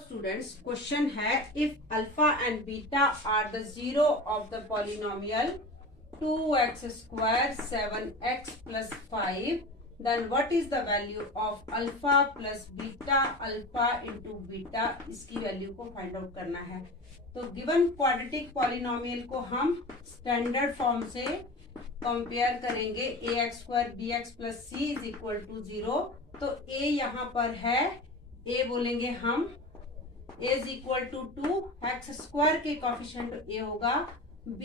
Students, question है if alpha and beta are the zero of the polynomial 2x square 7x plus 5 then what is the value of alpha plus beta alpha into beta. इसकी value को find out करना है। तो given quadratic polynomial को हम standard form से compare करेंगे। A x square b x plus c is equal to 0। तो ए यहाँ पर है, ए बोलेंगे हम a is equal to 2, x square के कॉफिशिएंट a होगा, b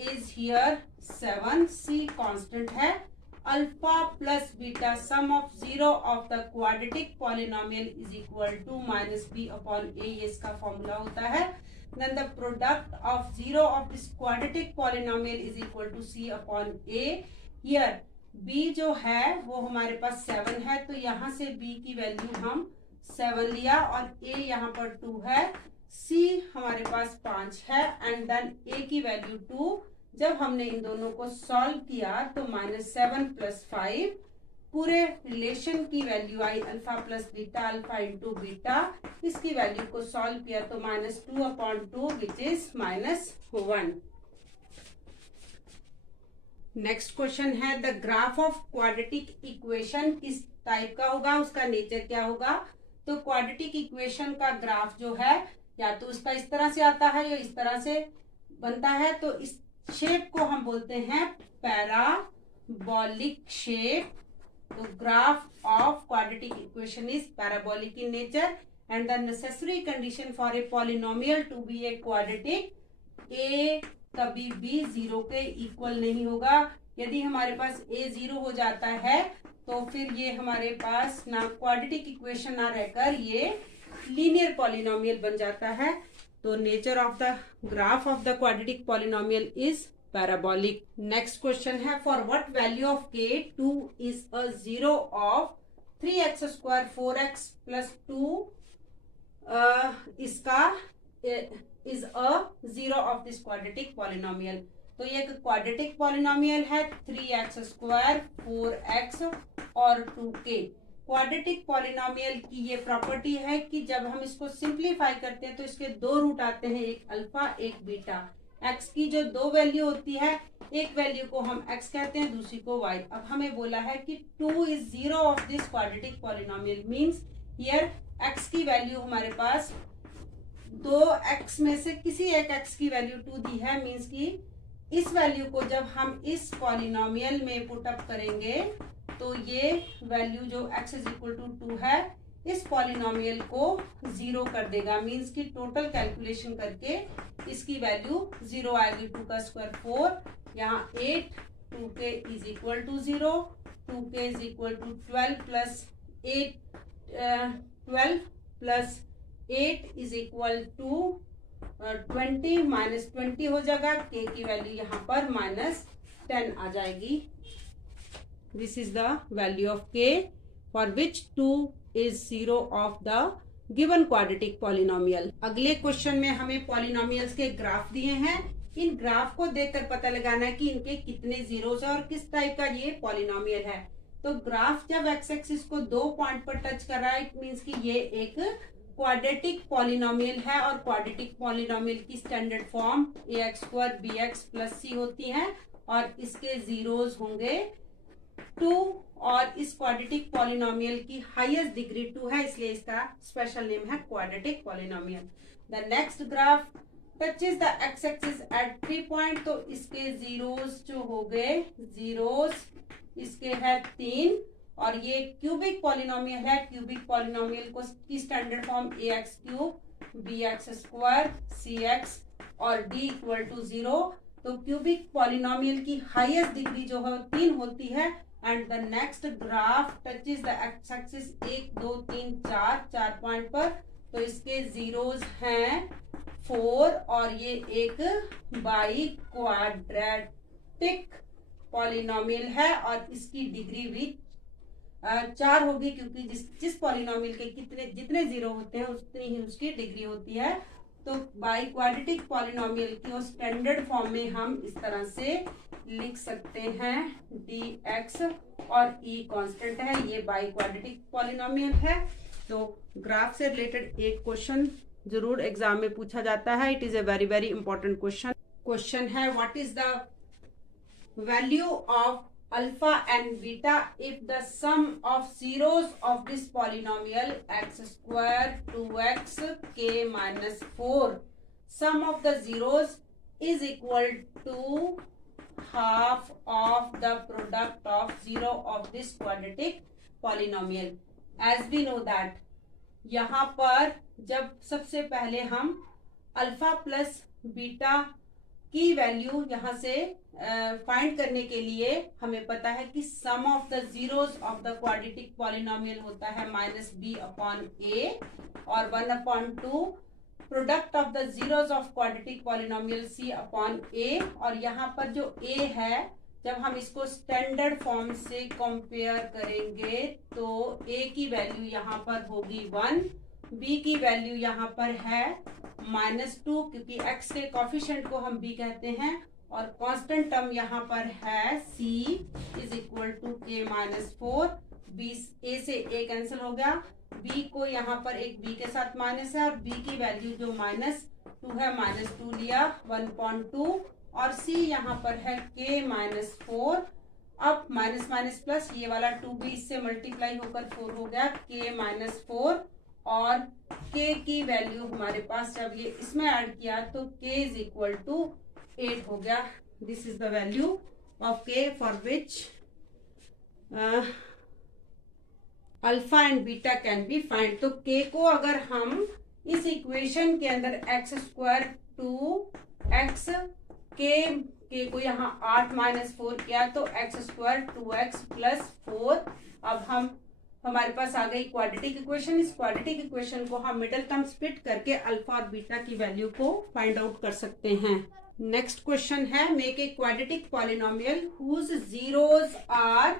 is here 7, c constant है, alpha plus beta sum of zero of the quadratic polynomial is equal to minus b upon a, ये इसका फॉर्मूला होता है। Then the product of zero of this quadratic polynomial is equal to c upon a। Here b जो है वो हमारे पास 7 है, तो यहाँ से b की वैल्यू हम 7 लिया और a यहाँ पर 2 है, c हमारे पास 5 है एंड देन a की वैल्यू 2। जब हमने इन दोनों को सॉल्व किया तो -7 प्लस 5 पूरे रिलेशन की वैल्यू आई alpha plus beta alpha into beta. इसकी वैल्यू को सॉल्व किया तो -2 upon 2 which is -1। Next question है the graph of quadratic equation किस टाइप का होगा, उसका नेचर क्या होगा। तो क्वाड्रेटिक इक्वेशन का ग्राफ जो है या तो उसका इस तरह से आता है या इस तरह से बनता है। तो इस शेप को हम बोलते हैं पैराबोलिक शेप। तो graph of quadratic equation is parabolic in nature and the necessary condition for a polynomial to be a quadratic, a कभी भी 0 के इक्वल नहीं होगा। यदि हमारे पास a 0 हो जाता है तो फिर ये हमारे पास ना क्वाड्रेटिक इक्वेशन ना रहकर ये लीनियर पॉलिनोमियल बन जाता है। तो nature of the graph of the quadratic polynomial is parabolic. Next question है for what value of k 2 is a zero of 3x square 4x plus 2 इसका is a zero of this quadratic polynomial. तो ये एक quadratic polynomial है 3x square 4x और 2k। Quadratic polynomial की ये property है कि जब हम इसको सिंप्लीफाई करते हैं तो इसके दो रूट आते हैं, एक अल्फा एक बीटा। x की जो दो वैल्यू होती है, एक वैल्यू को हम x कहते हैं दूसरी को y। अब हमें बोला है कि 2 is zero of this quadratic polynomial means here x की वैल्यू हमारे पास दो x में से किसी एक x की वैल्यू 2 दी है, मीन्स की इस वैल्यू को जब हम इस पॉलिनोमियल में पुट अप करेंगे तो ये वैल्यू जो x इज इक्वल टू 2 है इस पॉलिनोमियल को 0 कर देगा। मीन्स की टोटल कैलकुलेशन करके इसकी वैल्यू 0 आएगी। 2 का स्क्वायर 4, यहाँ 8, 2k is equal to 0, 2k is equal to 12 plus 8 is equal to 20 -20 हो जाएगा। k की वैल्यू यहाँ पर -10 आ जाएगी। This is the value of k for which 2 is 0 of the given quadratic polynomial. अगले क्वेश्चन में हमें पॉलिनोमियल्स के ग्राफ दिए हैं। इन ग्राफ को देखकर पता लगाना है कि इनके कितने जीरोस है और किस टाइप का ये पॉलिनोमियल है। तो ग्राफ जब एक्स एक्सिस को 2 पॉइंट पर टच कर रहा है इट मीन्स कि ये एक क्वाड्रेटिक पॉलिनोमियल है और क्वाड्रेटिक पॉलिनोमियल की standard form a x square b x plus c होती है और इसके जीरोस होंगे 2 और इस क्वाड्रेटिक पॉलिनोमियल की हाईएस्ट डिग्री 2 है, इसलिए इसका स्पेशल नेम है quadratic polynomial. The next graph touches the x axis at 3 point. तो इसके जीरोस जो हो गए, जीरोस इसके है 3 और ये क्यूबिक पॉलिनोमियल है। क्यूबिक पॉलिनोमियल को की standard form a x cube b x square c x और डी इक्वल टू 0। तो क्यूबिक पॉलिनोमियल की हाईएस्ट डिग्री जो है 3 होती है and the next graph touches the x axis 1 2 3 4 point पर। तो इसके जीरोस हैं 4 और ये एक बाई क्वाड्रेटिक पॉलिनोमियल है और इसकी डिग्री भी 4 होगी क्योंकि जिस पॉलिनोमियल के जितने जीरो होते हैं उतनी ही उसकी डिग्री होती है। तो बाई क्वाड्रेटिक पॉलिनोमियल की और स्टैंडर्ड फॉर्म में हम इस तरह से लिख सकते हैं dx और e कांस्टेंट है, ये बाई क्वाड्रेटिक पॉलिनोमियल है। तो ग्राफ से रिलेटेड एक क्वेश्चन जरूर एग्जाम में पूछा जाता है. It is a very very important question. Question है what is the value of alpha and beta if the sum of zeros of this polynomial x square 2x k minus 4 sum of the zeros is equal to half of the product of zero of this quadratic polynomial. As we know that यहाँ पर जब सबसे पहले हम alpha plus beta की value यहाँ से find करने के लिए हमें पता है कि sum of the zeros of the quadratic polynomial होता है -b/a और 1/2 product of the zeros of quadratic polynomial c/a. और यहाँ पर जो a है, जब हम इसको स्टैंडर्ड फॉर्म से कंपेयर करेंगे तो a की वैल्यू यहाँ पर होगी 1, b की वैल्यू यहाँ पर है -2 क्योंकि x के कोफिशिएंट को हम b कहते हैं और कांस्टेंट टर्म यहाँ पर है c is equal to k minus 4. b a से a कैंसिल हो गया, b को यहाँ पर एक b के साथ माइनस है और b की वैल्यू जो -2 है -2 लिया 1/2 और c यहाँ पर है k माइनस 4. अब माइनस माइनस प्लस ये वाला 2 भी इससे मल्टीप्लाई होकर 4 हो गया k माइनस 4 और k की वैल्यू हमारे पास जब ये इसमें ऐड किया तो k इज इक्वल टू 8 हो गया. This is the value of k for which alpha and beta can be find. तो k को अगर हम इस इक्वेशन के अंदर x स्क्वायर 2x k को यहाँ 8 माइनस 4 किया तो x स्क्वायर 2x प्लस 4. अब हमारे पास आ गई क्वाड्रेटिक इक्वेशन. इस क्वाड्रेटिक इक्वेशन को हम मिडिल टर्म स्प्लिट करके अल्फा और बीटा की वैल्यू को फाइंड आउट कर सकते हैं. नेक्स्ट क्वेश्चन है make a quadratic polynomial whose zeros are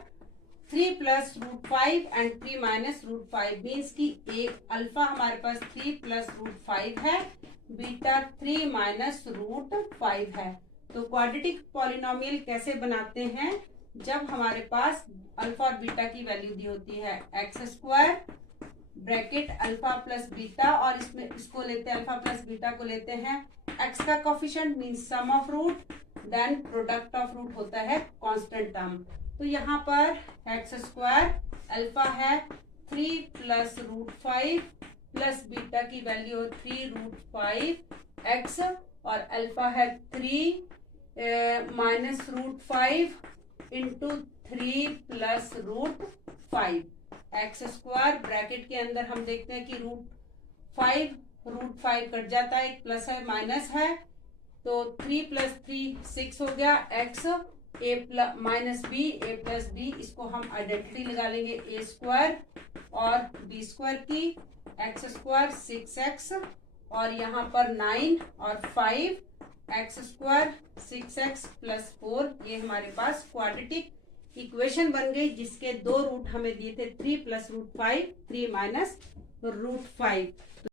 3 plus root 5 and 3 minus root 5. Means की एक अल्फा हमारे पास 3 प्लस रूट 5 है, बीटा 3 माइनस रूट 5 है. तो क्वाड्रेटिक पॉलिनोमियल कैसे बनाते हैं? जब हमारे पास अल्फा और बीटा की वैल्यू दी होती है x square bracket alpha plus beta और इसमें इसको लेते हैं अल्फा प्लस बीटा को लेते हैं एक्स का coefficient means sum of root, then product of root होता है कांस्टेंट टर्म. तो यहाँ पर एक्स स्क्वायर अल्फा है 3 प्लस रूट 5 प्लस बीटा की वैल्यू 3 रूट 5 एक्स और अल्फा है 3 minus root 5 into 3 plus root 5. X square bracket के अंदर हम देखते हैं कि रूट 5 कट जाता है, एक प्लस है माइनस है तो 3 प्लस 3 6 हो गया. एक्स ए प्लस माइनस बी ए प्लस बी, इसको हम आइडेंटिटी लगा लेंगे ए स्क्वायर और बी स्क्वायर की. एक्स स्क्वायर 6x और यहाँ पर 9 और 5 एक्स स्क्वायर 6x प्लस 4. ये हमारे पास क्वाड्रेटिक इक्वेशन बन गई जिसके 2 रूट हमें दिए थे 3 प्लस रूट 5 3 माइनस रूट 5.